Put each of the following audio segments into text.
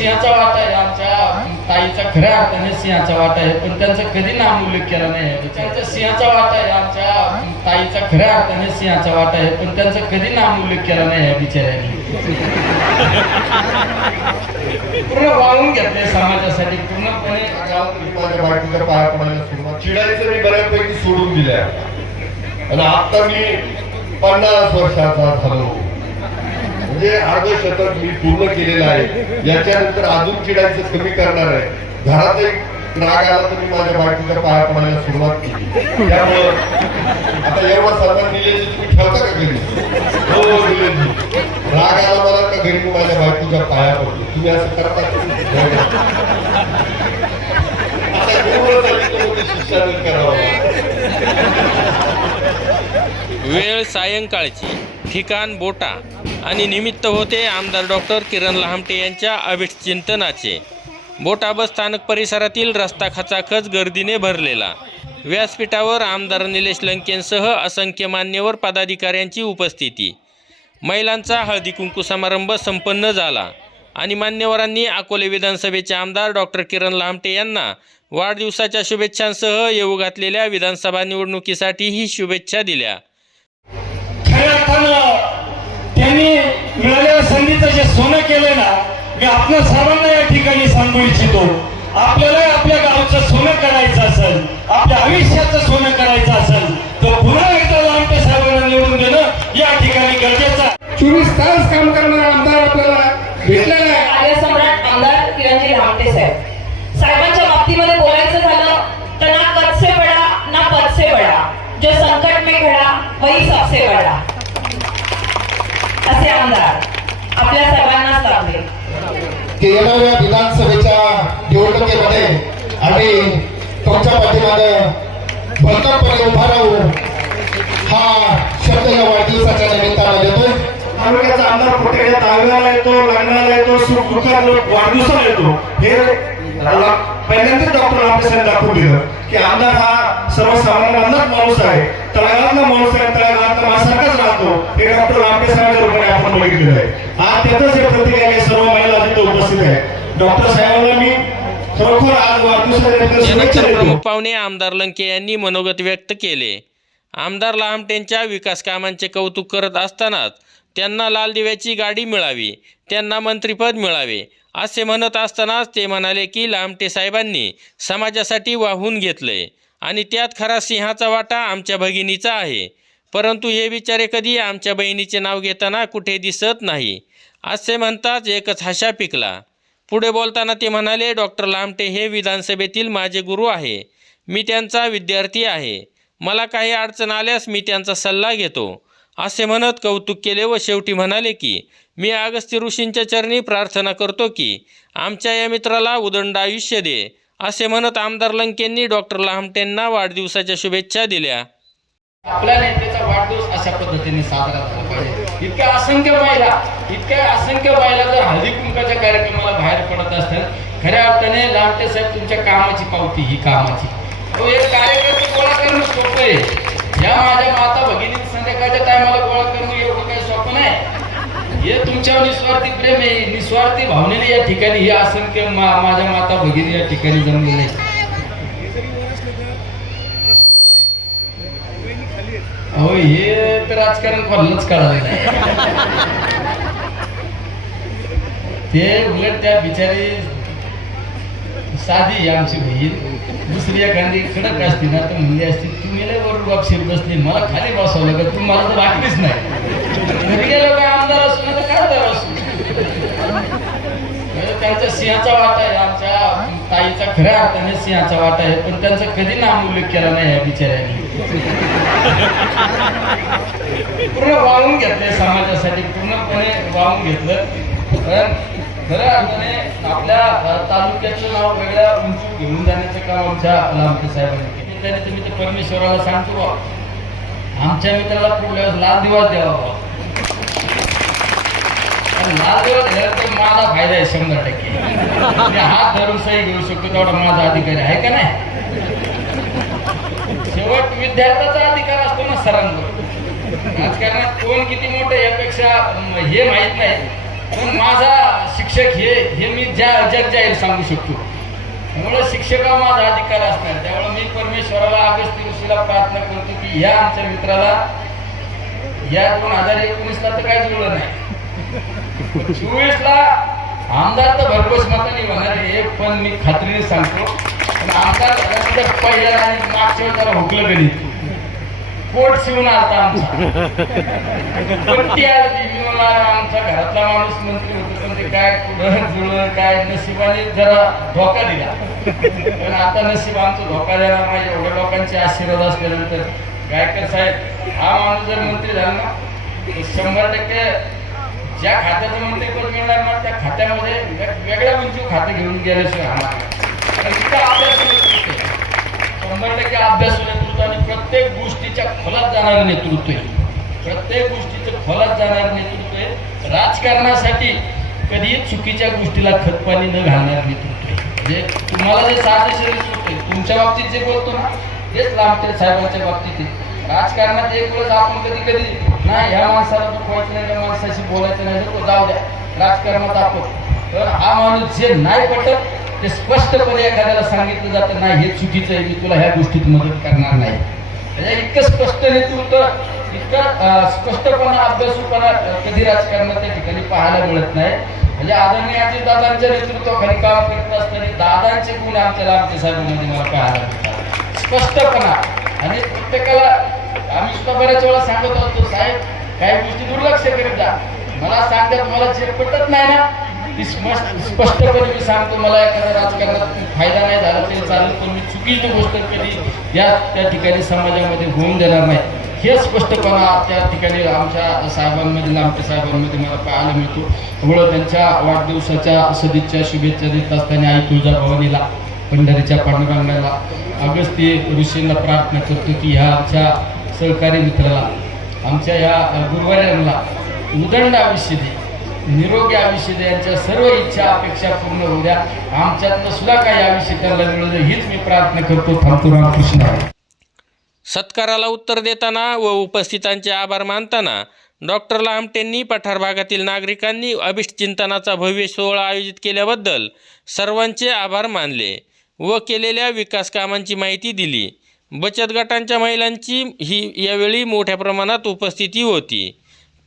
सिंहाचा वाटा आहे आमच्या ताईचा. खऱ्या अर्थाने सिंहाचा वाटा आहे पण त्यांचा कधी नाम उल्लेख केला नाही त्यांचा सिंहाचा वाटा आहे आमच्या ताईचा. खऱ्या अर्थाने सिंहाचा वाटा आहे पण त्यांचा कधी नाम उल्लेख केला नाही या बिचाऱ्यांनी? पूर्ण वाहून घेतले समाजासाठी पूर्णपणे माझ्या बायकोच्या पाया पडायला सुरुवात. चिडायचं मी बऱ्यापैकी सोडून दिल्या. आणि आता मी पन्नास वर्षाचा झालो. म्हणजे अर्ध शतक मी पूर्ण केलेलं आहे याच्यानंतर अजून चिडायचं कमी करणार आहे. घरात एक राग आला तर मी माझ्या बायकोच्या पाया पडायला सुरुवात केली. त्यामुळं आता एवढा सन्मान निलेजी तुम्ही ठेवता का घरी? हो हो, राग आला मला का घरी? मी माझ्या बायकोच्या पाया पडतो तुम्ही असं करता हो. वेळ सायंकाळची. ठिकाण बोटा. आणि निमित्त होते आमदार डॉक्टर किरण लहामटे यांच्या अभिष्ट चिंतनाचे. बोटा बस स्थानक परिसरातील रस्ता खचाखच गर्दीने भरलेला. व्यासपीठावर आमदार निलेश लंकेंसह असंख्य मान्यवर पदाधिकाऱ्यांची उपस्थिती. महिलांचा हळदी कुंकू समारंभ संपन्न झाला आणि मान्यवरांनी अकोले विधानसभेचे आमदार डॉक्टर किरण लामटे यांना वाढदिवसाच्या शुभेच्छांसह येऊ घातलेल्या विधानसभा निवडणुकीसाठीही शुभेच्छा दिल्या. त्यांनी मिळालेल्या संधीचं जे सोनं केलंय ना मी आपल्या सर्वांना या ठिकाणी सांगू इच्छितो. आपल्याला आपल्या गावचं सोनं करायचं असेल आपल्या आयुष्याचं सोनं करायचं असेल तर पुन्हा एकदा लांबटे साहेबांना निवडून देणं या ठिकाणी गरजेचं आहे. चोवीस तास काम करणारा आमदार आपल्याला भेटलेला आहे. आर्य सम्राट आमदार किरणजी लामटे साहेब. साहेबांच्या बाबतीमध्ये बोलायचं झालं तर ना से बडा ना पद से बडा जो संकट में खडा वही सबसे बडा आमदार. आपल्या सर्वांनाच लाभले की येणाऱ्या विधानसभेच्या निवडणुकीमध्ये आम्ही तुमच्या पाठीमागे भक्कमपणे उभा राहू हा शब्द या वाढदिवसाच्या निमित्तानं देतो. तालुक्याचा आमदार कुठे दहाव्याला येतो लग्नाला येतो सुख दुःखाला वाढदिवसाला येतो. हे मला पहिल्यांदाच डॉक्टर रामप्रसाद दाखवून दिलं की आमदार हा सर्वसामान्य माणूस आहे. तळागाळातला माणूस आहे तळागाळातला माझ्यासारखाच राहतो. हे डॉक्टर रामप्रसादाच्या रूपाने आपण बघितलेलं आहे. आज त्यातच हे प्रतीक आहे सर्व महिला तिथे उपस्थित आहेत. डॉक्टर साहेबांना मी खरोखर आज वाढदिवसाच्या शुभेच्छा यानंतर देतो. प्रमुख पाहुणे आमदार लंके यांनी मनोगत व्यक्त केले. आमदार लहामटेंच्या विकास कामांचे कौतुक करत असतानाच त्यांना लाल दिव्याची गाडी मिळावी त्यांना मंत्रिपद मिळावे असे म्हणत असतानाच ते म्हणाले की लामटे साहेबांनी समाजासाठी वाहून घेतलंय. आणि त्यात खरा सिंहाचा वाटा आमच्या भगिनीचा आहे. परंतु हे बिचारे कधी आमच्या बहिणीचे नाव घेताना कुठे दिसत नाही. असे म्हणताच एकच हशा पिकला. पुढे बोलताना ते म्हणाले डॉक्टर लामटे हे विधानसभेतील माझे गुरु आहे. मी त्यांचा विद्यार्थी आहे. मला काही अडचण आल्यास मी त्यांचा सल्ला घेतो. असे म्हणत कौतुक केले व शेवटी म्हणाले की मी अगस्त्य ऋषींच्या चरणी प्रार्थना करतो की आमच्या या मित्राला उदंड आयुष्य दे. असे म्हणत आमदार लंकेंनी डॉक्टर लामटेंना वाढदिवसाच्या शुभेच्छा दिल्या. आपल्या नेत्याचा वाढदिवस अशा पद्धतीने साजरा झाला पाहिजे. इतक्या असंख्य महिला इतक्या असंख्य महिला जर हळदी कुंकाच्या कार्यक्रमाला बाहेर पडत असतात खऱ्या अर्थाने लामटे साहेब तुमच्या कामाची पावती ही कामाची. तो एक कार्यकर्ते गोळा करणं सोपं आहे. या माझ्या माता भगिनी संध्याकाळच्या टायमाला गोळा करणं एवढं काही सोपं नाही. हे तुमच्यावर निस्वार्थी प्रेम आहे. निस्वार्थी भावनेने या ठिकाणी हे असंख्य माझ्या माता भगिनी या ठिकाणी जमलेले आहेत. अहो हे तर राजकारण कोणालाच कळालं नाही. ते उलट त्या बिचारी साधी आमची बहीण. दुसरी एखादी कडक असती ना तर म्हणली असती तुम्ही लय बरोबर बापशी बसली मला खाली बसवलं का तू मला तर वाटलीच नाही. घरी गेलं काय आमदार असून त्यांचा सिंहाचा वाटा आहे आमच्या ताईचा. खऱ्या अर्थाने सिंहाचा वाटा आहे पण त्यांचा कधी नाम उल्लेख केला नाही या बिचाऱ्यांनी? पूर्ण वाहून घेतले समाजासाठी पूर्णपणे वाहून घेतलं. कारण खऱ्या अर्थाने आपल्या तालुक्याचं नाव वेगळ्या उंची घेऊन जाण्याचं काम आमच्या लांबे साहेबांनी केलं. त्याने तुम्ही ते परमेश्वराला सांगतो बा आमच्या मित्राला पुढल्या लाल दिवस द्यावा बा पण तर माझा फायदा आहे शंभर टक्के. हात धरून सही घेऊ शकतो तेवढा माझा अधिकारी आहे का नाही? शेवट विद्यार्थ्याचा अधिकार असतो ना सरांवर. राजकारणात कोण किती मोठं यापेक्षा हे माहीत नाही. पण माझा शिक्षक हे हे मी ज्या जग जाहीर सांगू शकतो. त्यामुळे शिक्षक माझा अधिकार असणार. त्यामुळे मी परमेश्वराला अगस्ती ऋषीला प्रार्थना करतो की या आमच्या मित्राला या दोन हजार एकोणीसला तर काय जुळलं नाही. चोवीसला आमदार तर भरघोस मताने होणार हे पण मी खात्रीने सांगतो पण आमदार झाल्यानंतर पहिल्या आणि मागच्या वेळेस त्याला हुकलं गणित. पोट शिवून आलता आमचा. पण ती मी मला आमच्या घरातला माणूस मंत्री होतो पण ते काय पुढं जुळलं काय नशिबाने जरा धोका दिला. पण आता नशीब आमचा धोका द्यायला नाही एवढ्या लोकांचे आशीर्वाद असल्यानंतर. गायकर साहेब हा माणूस जर मंत्री झाला ना शंभर टक्के ज्या खात्याचं मंत्रीपद मिळणार ना त्या खात्यामध्ये वेग- वेगळ्या उंची खातं घेऊन गेल्याशिवाय राहणार इतका अभ्यास आहे. शंभर टक्के अभ्यास नेतृत्व आणि प्रत्येक गोष्टीच्या खोलात जाणारं नेतृत्व आहे. प्रत्येक गोष्टीचं खोलात जाणारं नेतृत्व आहे. राजकारणासाठी कधी चुकीच्या गोष्टीला खतपाणी न घालणारं नेतृत्व आहे. म्हणजे तुम्हाला जे साधे नेतृत्व आहे तुमच्या बाबतीत जे बोलतो ना तेच लांबते साहेबांच्या बाबतीत आहे. राजकारणात एक वेळेस आपण कधी कधी नाही ह्या माणसाला दुखवायचं नाही त्या माणसाशी बोलायचं नाही तर तो जाऊ द्या. राजकारणात आपण तर हा माणूस जे नाही पटत ते स्पष्टपणे एखाद्याला सांगितलं जातं नाही हे चुकीचं आहे मी तुला ह्या गोष्टीत मदत करणार नाही. त्याच्या इतकं स्पष्ट नेतृत्व इतकं स्पष्टपणा अभ्यासूपणा कधी राजकारणात त्या ठिकाणी पाहायला मिळत नाही. म्हणजे आदरणीय अजित दादांच्या नेतृत्वाखाली काम करत असताना दादांचे गुण आपल्याला आमच्या साहेबांमध्ये मला पाहायला मिळतात. स्पष्टपणा. आणि प्रत्येकाला आम्ही सुद्धा बऱ्याच वेळा सांगत असतो साहेब काही गोष्टी दुर्लक्ष करीत जा. मला सांगतात मला जे पटत नाही ना ती स्पष्टपणे मी सांगतो मला एखाद्या राजकारणात फायदा नाही झाला तरी चालेल पण मी चुकीची गोष्ट कधी या त्या ठिकाणी समाजामध्ये होऊन देणार नाही. हे स्पष्टपणा त्या ठिकाणी आमच्या साहेबांमध्ये लांबच्या साहेबांमध्ये मला पाहायला मिळतो. एवढं त्यांच्या वाढदिवसाच्या सदिच्छा शुभेच्छा देत असताना आई तुळजाभवानीला पंढरीच्या पांडुरंगाला अगस्ती ऋषींना प्रार्थना करतो की ह्या आमच्या सहकारी मित्राला आमच्या या गुरुवार्यांना उदंड आयुष्य दे निरोगी आयुष्य दे यांच्या सर्व इच्छा अपेक्षा पूर्ण होऊ द्या. आमच्यातलं सुद्धा काही आयुष्य त्यांना मिळू दे हीच मी प्रार्थना करतो. थांबतो रामकृष्ण. सत्काराला उत्तर देताना व उपस्थितांचे आभार मानताना डॉक्टर लामटेंनी पठार भागातील नागरिकांनी अभिष्टचिंतनाचा भव्य सोहळा आयोजित केल्याबद्दल सर्वांचे आभार मानले व केलेल्या विकास कामांची माहिती दिली. बचत गटांच्या महिलांची ही यावेळी मोठ्या प्रमाणात उपस्थिती होती.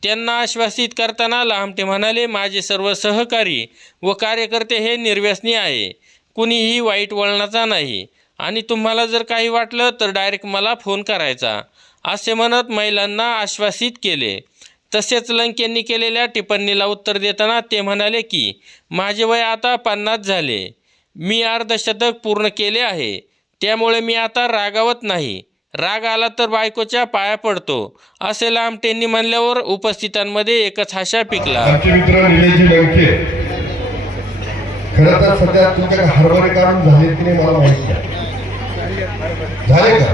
त्यांना आश्वासित करताना लामटे म्हणाले माझे सर्व सहकारी व कार्यकर्ते हे निर्व्यसनी आहे. कुणीही वाईट वळणाचा नाही. आणि तुम्हाला जर काही वाटलं तर डायरेक्ट मला फोन करायचा. असे म्हणत महिलांना आश्वासित केले. तसेच लंकेंनी केलेल्या टिप्पणीला उत्तर देताना ते म्हणाले की माझे वय आता पन्नास झाले. मी अर्धशतक पूर्ण केले आहे. त्यामुळे मी आता रागावत नाही. राग आला तर बायकोच्या पाया पडतो. असे लांबटेंनी म्हणल्यावर उपस्थितांमध्ये एकच हाशा पिकला. आमचे खरं तर सध्या तुमच्या हरभरे काढून झाले की नाही मला माहिती झाले का?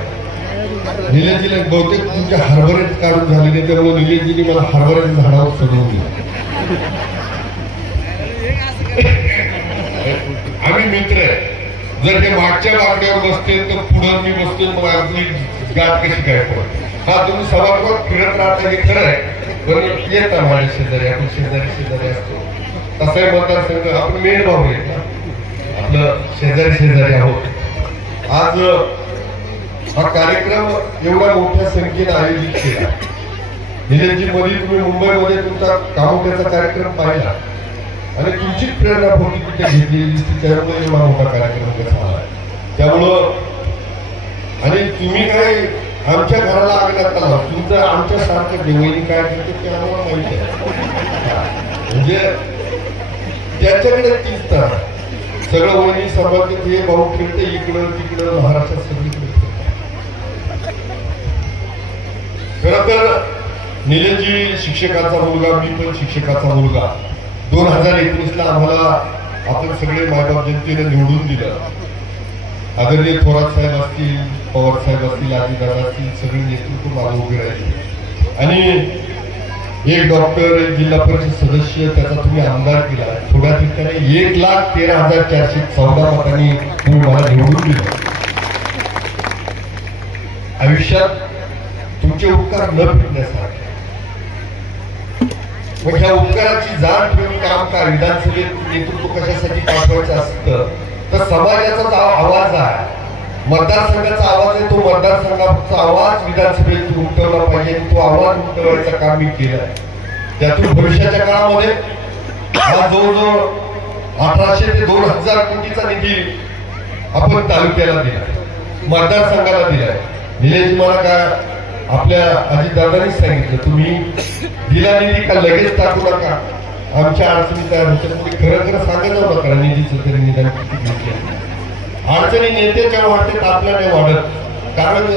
निलेशजी बहुतेक तुमच्या हरभरे काढून झाले नाही त्यामुळे निलेशजीने मला हरभऱ्याच्या झाडावर चढवून दिलं. आम्ही मित्र आहे. जर ते मागच्या बाकड्यावर बसते तर पुढं मी बसते मग गाठ कशी काय पडते हा तुम्ही सभागृहात फिरत राहता हे खरं आहे पण येतात माझ्या शेजारी आपण शेजारी शेजारी असतो. तसंही मतदारसंघ आपण मेन भाऊ आहे आपलं शेजारी शेजारी आहोत. आज हा कार्यक्रम एवढ्या मोठ्या संख्येने आयोजित केला. निलंजी मध्ये तुम्ही मुंबईमध्ये तुमचा कामोक्याचा कार्यक्रम पाहिला. आणि तुमचीच प्रेरणा होती तिथे घेतलेली दिसते त्यामुळे एवढा मोठा कार्यक्रम कसा आला त्यामुळं आणि तुम्ही काय आमच्या घराला आग लागताना तुमचं आमच्या सारखं देवणी काय करते ते आम्हाला माहिती आहे. म्हणजे त्याच्याकडे तीच तर सगळं वहिनी सभागत हे भाऊ खेळते इकडं तिकडं महाराष्ट्रात सगळीकडे फिरते. खरं तर निलजी शिक्षकाचा मुलगा मी पण शिक्षकाचा मुलगा. दोन हजार एकोणीसला आम्हाला आपण सगळे मायबाप जनतेने निवडून दिलं. आदरणीय थोरात साहेब असतील पवार साहेब असतील आदिदादा असतील सगळे नेतृत्व मागे उभे राहिले. आणि एक डॉक्टर एक जिल्हा परिषद सदस्य त्याचा तुम्ही आमदार केला. थोड्या ठिकाणी एक लाख तेरा हजार चारशे चौदा मतांनी तुम्ही मला निवडून दिलं. आयुष्यात तुमचे उपकार न फिरण्यासारखे मग ह्या उपकाराची जाण ठेवून काम का? विधानसभेत नेतृत्व कशासाठी पाठवायचं असतं? तर समाजाचा आवाज आहे. मतदारसंघाचा आवाज आहे तो मतदारसंघाचा आवाज विधानसभेत उमटवला पाहिजे. तो आवाज उमटवायचं काम मी केलं आहे त्यातून भविष्याच्या काळामध्ये हा जवळजवळ अठराशे ते दोन हजार कोटीचा निधी आपण तालुक्याला दिला मतदारसंघाला दिलाय. निलेश मला काय आपल्या अजितदादांनी सांगितलं तुम्ही दिला निधी का लगेच टाकू नका? आमच्या अडचणी तयार होत्या तुम्ही खरं खरं सांगत जाऊ नका निधीचं तरी निदान किती अडचणी नेत्याच्या वाढते आपल्या नाही वाढत. कारण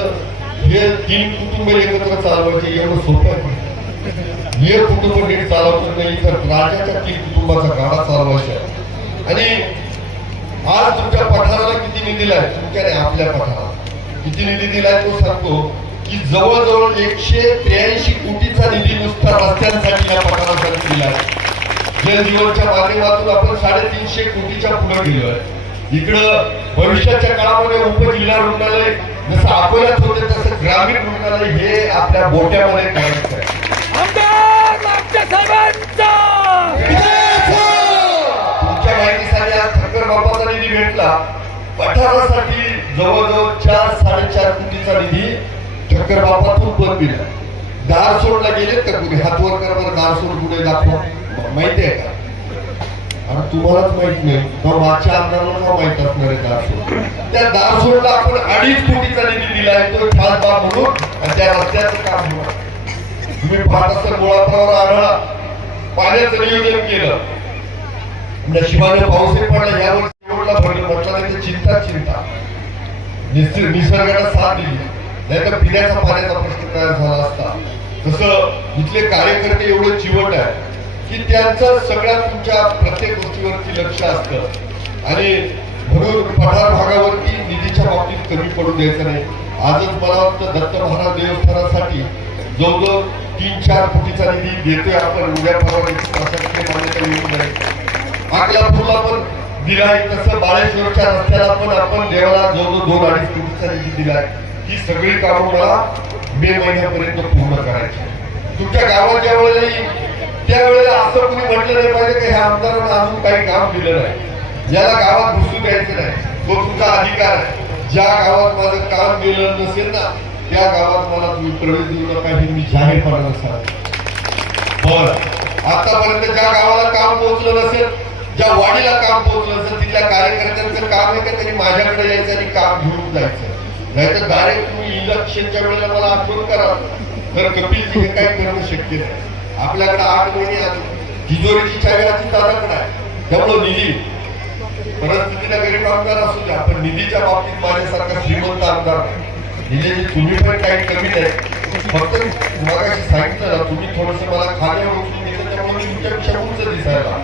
हे तीन कुटुंब एकत्र चालवायचे एवढं सोपं हे कुटुंब नीट चालवत नाही तर राजाच्या तीन कुटुंबाचा गाडा चालवायचा आहे. आणि आज तुमच्या पठाराला किती निधी दिलाय तुमच्या नाही आपल्या पठाराला. किती निधी दिलाय तो सांगतो. की जवळजवळ एकशे त्र्याऐंशी कोटीचा निधी नुसता रस्त्यांसाठी या पठारासाठी दिलाय जल जीवनच्या माध्यमातून आपण साडेतीनशे कोटीच्या पुढे गेलोय इकडं भविष्याच्या काळामध्ये उपजिल्हा रुग्णालय जसं अकोल्यात होते तसं ग्रामीण रुग्णालय हे आपल्या बोट्यामध्ये करायचं आहे. तुमच्या माहितीसाठी आज ठक्कर बापाचा निधी भेटला. पठारासाठी जवळजवळ चार साडेचार कोटीचा निधी ठक्कर बापातून पण दिला. दारसोडला गेलेत का कुठे हात वर करा बरं कुठे दाखवा. माहिती आहे का? आणि तुम्हालाच माहीत नाही मग मागच्या आमदारांना माहीत असणार आहे दारसोड त्या दारसोडला आपण अडीच कोटीचा निधी दिला आहे तो खास बाब म्हणून आणि त्या रस्त्याचं काम होणार. तुम्ही पाहत असता मुळापावर आढळा पाण्याचं नियोजन केलं. नशिबाने पाऊसही पडला यावर एवढा म्हटलं तर चिंता चिंता. निसर्गाला साथ दिली. नाही तर पिण्याचा पाण्याचा प्रश्न तयार झाला असता. जसं इथले कार्यकर्ते एवढे चिवट आहे की त्यांचं सगळ्या तुमच्या प्रत्येक गोष्टीवरती लक्ष असतं. आणि म्हणून पठार भागावरती निधीच्या बाबतीत कमी पडू द्यायचं नाही. आजच मला वाटतं दत्त महाराज देवस्थानासाठी जवळजवळ तीन चार कोटीचा निधी देतोय आपण. उद्या परवा त्याची मान्यता पण दिलाय. तसं बाळेश्वरच्या रस्त्याला पण आपण देवाला जवळजवळ दोन अडीच कोटीचा निधी दिलाय. ही सगळी कामं मला मे महिन्यापर्यंत पूर्ण करायची तुमच्या गावात ज्या वेळेला त्यावेळेला असं कुणी म्हटलं नाही पाहिजे की ह्या आमदारांना अजून काही काम दिलं नाही. याला गावात घुसू द्यायचं नाही. तो तुमचा अधिकार आहे. ज्या गावात माझं काम दिलं नसेल ना त्या गावात मला तुम्ही प्रवेश देऊ नका हे मी जाहीरपणानं सांगतो. बर. आतापर्यंत ज्या गावाला काम पोहोचलं नसेल ज्या वाडीला काम पोहोचलं असेल तिथल्या कार्यकर्त्यांचं काम आहे का? त्यांनी माझ्याकडे यायचं आणि काम घेऊन जायचं. नाहीतर डायरेक्ट तुम्ही इलेक्शनच्या वेळेला मला आठवण करा. तर कपिल हे काय करणं शक्य नाही. आपल्याकडे आठ महिने तिजोरीची चाव्याची दादाकडे आहे त्यामुळं निधी. परिस्थितीला गरीब आमदार असू द्या पण निधीच्या बाबतीत माझ्यासारखा श्रीमंत आमदार नाही. निधीची तुम्ही पण काही कमी नाही. फक्त तुम्हाला सांगितलं ना तुम्ही थोडस मला खाण्यावर उचलून घेतलं त्यामुळे तुमच्या तुमच्यापेक्षा उंच दिसायला.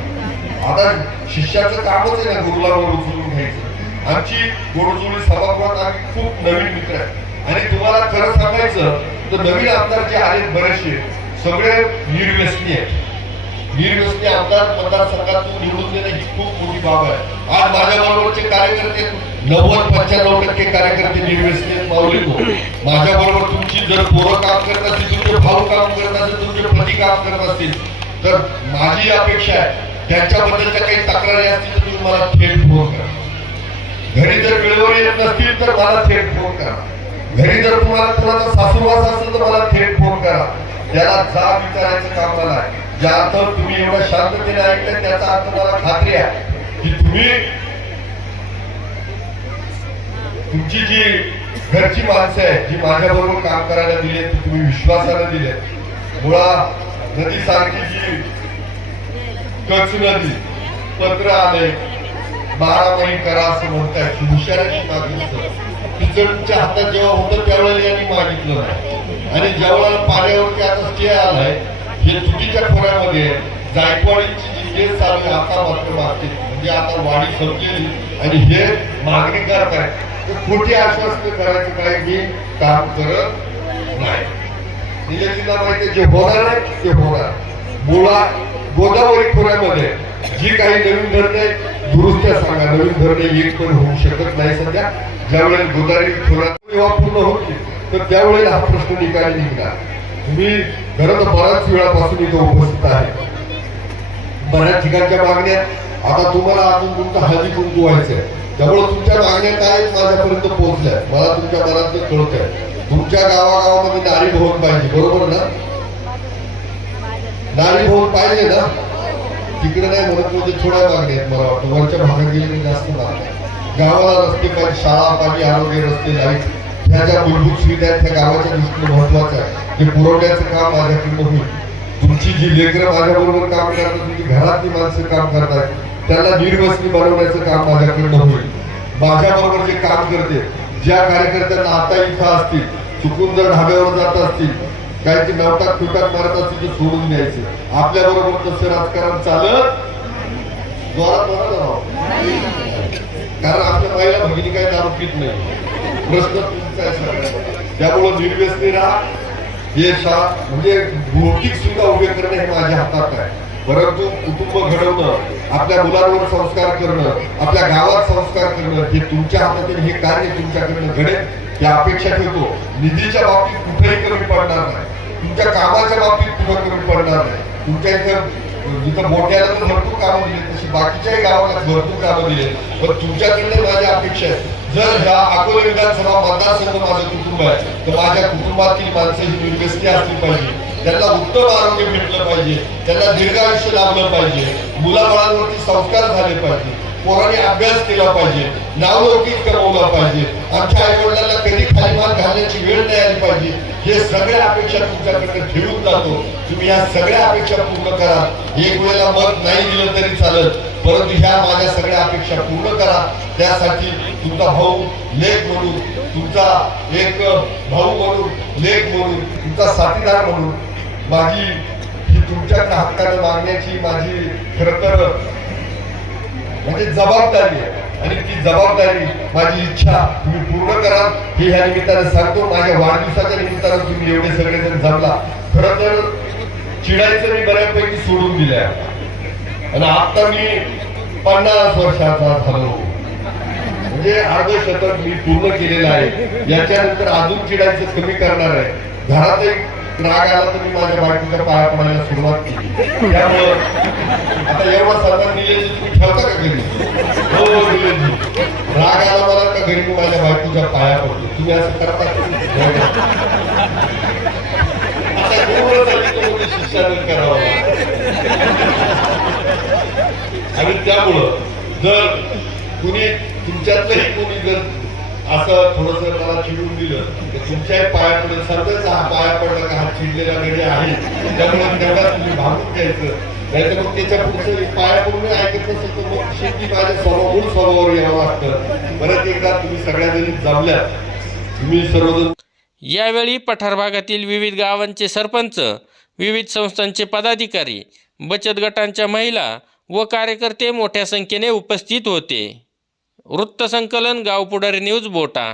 आता शिष्याचं कामच आहे ना गुरुला उचलून घ्यायचं. आमची गोडजोडी सभागृहात आम्ही खूप नवीन मित्र आहे. आणि तुम्हाला खरं सांगायचं तर नवीन आमदार जे आहेत बरेचसे सगळे निर्व्यसनी आहेत. निर्व्यसनी आमदार मतदारसंघातून निवडून देणं ही खूप मोठी बाब आहे. आज माझ्या बरोबरचे कार्यकर्ते नव्वद पंच्याण्णव टक्के कार्यकर्ते निर्व्यसनी आहेत, माऊली माझ्या बरोबर तुमची जर पोरं काम करत असतील तुमचे भाऊ काम करत असतील तुमचे पती काम करत असतील तर माझी अपेक्षा आहे त्यांच्याबद्दलच्या काही तक्रारी असतील तर तुम्ही मला थेट फोन करा. घरी जर वेळेवर येत नसतील तर मला थेट फोन करा. घरी जर तुम्हाला कोणाचा सासूवास असेल तर मला थेट फोन करा. त्याला जा विचारायचं काम मला आहे. ज्या अर्थ तुम्ही एवढ्या शांततेने ऐकलं त्याचा अर्थ मला खात्री आहे की तुम्ही तुमची जी घरची माणसं आहेत जी माझ्याबरोबर काम करायला दिले ती तुम्ही विश्वासानं दिले मुळा नदी सारखी जी कच नदी पत्र आले बारा महिने करा असं म्हणताय. हुशाराची मागणी तुमच्या हातात जेव्हा होतं त्यावेळेला यांनी मागितलं नाही. आणि ज्या वेळेला पाण्यावरती आता स्टे आलाय हे चुकीच्या खोऱ्यामध्ये जायकवाडीची जी केस चालू आहे आता मात्र मागते म्हणजे आता वाढी संपलेली. आणि हे मागणी करत आहे खोटी आश्वासन करायचं काय? मी काम करत नाही. निलेशजींना माहिती जे होणार आहे ते होणार. मुळा गोदावरी खोऱ्यामध्ये जी काही नवीन धरणे दुरुस्त्या सांगा नवीन धरणे वीज पण होऊ शकत नाही सध्या. ज्यावेळेला गोदावरी खोऱ्यात पूर्ण होती तर त्यावेळेला हा प्रश्न निकाली निघणार. मी खरं तर बऱ्याच वेळापासून इथं उपस्थित आहे. बऱ्याच ठिकाणच्या मागण्या आता तुम्हाला अजून तुमचं हळदी कुंकू आहे. त्यामुळे तुमच्या मागण्या काय माझ्यापर्यंत पोहोचल्या मला तुमच्या मनात कळत आहे. तुमच्या गावागावामध्ये नारी भवन पाहिजे बरोबर ना? नारी भवन पाहिजे ना? तिकडे नाही म्हणत म्हणजे थोड्या मागण्या आहेत मला वाटतं. वरच्या भागात गेले की जास्त मागण्या गावाला रस्ते पाहिजे शाळा पाणी आरोग्य रस्ते लाइट ह्या ज्या मूलभूत सुविधा आहेत त्या गावाच्या दृष्टीने महत्त्वाच्या आहे ते पुरवण्याचं काम माझ्याकडनं होईल तुमची जी लेकरं माझ्याबरोबर काम करतात तुमची घरातली माणसं काम करतात त्याला निर्वसनी बनवण्याचं काम माझ्याकडनं होईल माझ्याबरोबर जे काम करते ज्या कार्यकर्त्यांना आता इथं असतील चुकून जर ढाब्यावर जात असतील काही ते नवटाक मारत असेल सोडून द्यायचं. आपल्या बरोबर तसं राजकारण चालत जोरात कारण आपल्या पाहिला भगिनी काही दारू पित नाही. प्रश्न तुमचा आहे त्यामुळं निर्व्यसनी राहा. हे शा म्हणजे भौतिक सुद्धा उभे करणे हे माझ्या हातात आहे. परंतु कुटुंब घडवणं आपल्या मुलांवर संस्कार करणं आपल्या गावात संस्कार करणं हे तुमच्या हातातील हे कार्य तुमच्याकडनं घडेल ही अपेक्षा ठेवतो. निधीच्या बाबतीत कुठेही कमी पडणार नाही. तुमच्या कामाच्या बाबतीत कुठं कमी पडणार नाही. तुमच्या इथं जिथं मोठ्याला तर भरपूर कामं दिली तशी बाकीच्याही गावाला भरपूर कामं दिली पण तुमच्याकडनं माझ्या अपेक्षा आहे जर ह्या अकोले विधानसभा मतदारसंघ माझं कुटुंब आहे तर माझ्या कुटुंबातील माणसं ही निर्व्यसनी असली पाहिजे. त्यांना उत्तम आरोग्य भेटलं पाहिजे. त्यांना दीर्घायुष्य लाभलं पाहिजे. मुलाबाळांवरती संस्कार झाले पाहिजे. पोरांनी अभ्यास केला पाहिजे. नावलौकिक कमवला पाहिजे. आमच्या आई वडिलांना कधी खाली मान घालण्याची वेळ नाही आली पाहिजे. हे सगळ्या अपेक्षा तुमच्याकडे ठेवून जातो. तुम्ही या सगळ्या अपेक्षा पूर्ण करा. एक वेळेला मत नाही दिलं तरी चालत. परंतु ह्या माझ्या सगळ्या अपेक्षा पूर्ण करा. त्यासाठी तुमचा भाऊ लेख म्हणून तुमचा एक भाऊ म्हणून लेख म्हणून तुमचा साथीदार म्हणून माझी ही तुमच्याकडे हक्कानं मागण्याची माझी खरं तर म्हणजे जबाबदारी आहे. आणि ती जबाबदारी माझी इच्छा तुम्ही पूर्ण करा. हे ह्या निमित्ताने सांगतो. माझ्या वाढदिवसाच्या निमित्तानं तुम्ही एवढे सगळेजण जमला. खरं तर चिडायचं मी बऱ्यापैकी सोडून दिल्या. आणि आता मी पन्नास वर्षाचा झालो. म्हणजे अर्ध शतक मी पूर्ण केलेलं आहे. याच्यानंतर अजून चिडायचं कमी करणार आहे. घरात एक राग आला तर मी माझ्या बायकोच्या पाया पडायला सुरुवात केली. त्यामुळं आता एवढा सन्मान निलेजी तुम्ही ठेवता का घरी? हो हो राग आला मला का घरी मी माझ्या बायकोच्या पाया पडतो? तुम्ही असं करता का? करावं आणि त्यामुळं जर कुणी तुमच्यातलंही कोणी जर असं थोडस मला चिडून दिलं. तर तुमच्याही पाया पडलं समजायच हा पाया पडला का हा चिडलेला गडे आहे. त्यामुळे तेवढा तुम्ही भागून घ्यायचं. नाहीतर मग त्याच्या पुढचं पाया पडून ऐकत नसेल तर मग शेती माझ्या स्वभाव मूळ स्वभावावर यावं लागतं. परत एकदा तुम्ही सगळ्या जणी जमल्या तुम्ही सर्वजण यावेळी पठार भागातील विविध गावांचे सरपंच विविध संस्थांचे पदाधिकारी बचत गटांच्या महिला व कार्यकर्ते मोठ्या संख्येने उपस्थित होते. वृत्तसंकलन गावपुढारी न्यूज बोटा